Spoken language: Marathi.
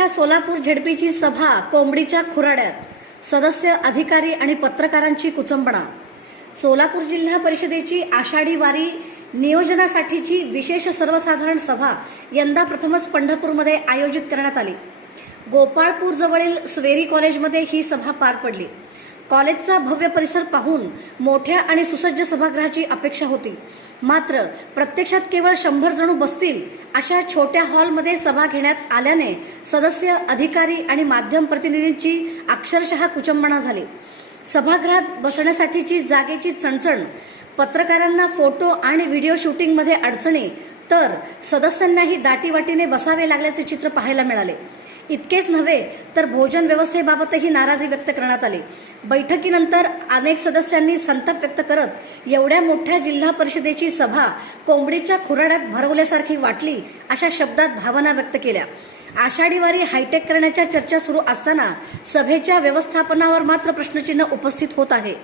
मोठ्या सोलापूर झेडपीची सभा कोंबडीच्या खुराड्यात, सदस्य, अधिकारी आणि पत्रकारांची कुचंबणा. सोलापूर जिल्हा परिषदेची आषाढी वारी नियोजनासाठीची विशेष सर्वसाधारण सभा यंदा प्रथमच पंढरपूरमध्ये आयोजित करण्यात आली. गोपाळपूर जवळील स्वेरी कॉलेजमध्ये ही सभा पार पडली. कॉलेजचा भव्य परिसर पाहून मोठ्या आणि सुसज्ज सभागृहाची अपेक्षा होती. मात्र प्रत्यक्षात केवळ 100 जण बसतील अशा छोट्या हॉलमध्ये सभा घेण्यात आल्याने सदस्य, अधिकारी आणि माध्यम प्रतिनिधींची अक्षरशः कुचंबणा झाली. सभागृहात बसण्यासाठीची जागेची चणचण, पत्रकारांना फोटो आणि व्हिडिओ शूटिंगमध्ये अडचणी, तर सदस्यांनाही दाटीवाटीने बसावे लागल्याचे चित्र पाहायला मिळाले. इतकेच नव्हे तर भोजन व्यवस्थेबाबतही नाराजी व्यक्त करण्यात आली. बैठकीनंतर अनेक सदस्यांनी संताप व्यक्त करत एवढ्या मोठ्या जिल्हा परिषदेची सभा कोंबडीच्या खुराड्यात भरवल्यासारखी वाटली अशा शब्दात भावना व्यक्त केल्या. आषाढी वारी हायटेक करण्याच्या चर्चा सुरू असताना सभेच्या व्यवस्थापनावर मात्र प्रश्नचिन्ह उपस्थित होत आहे.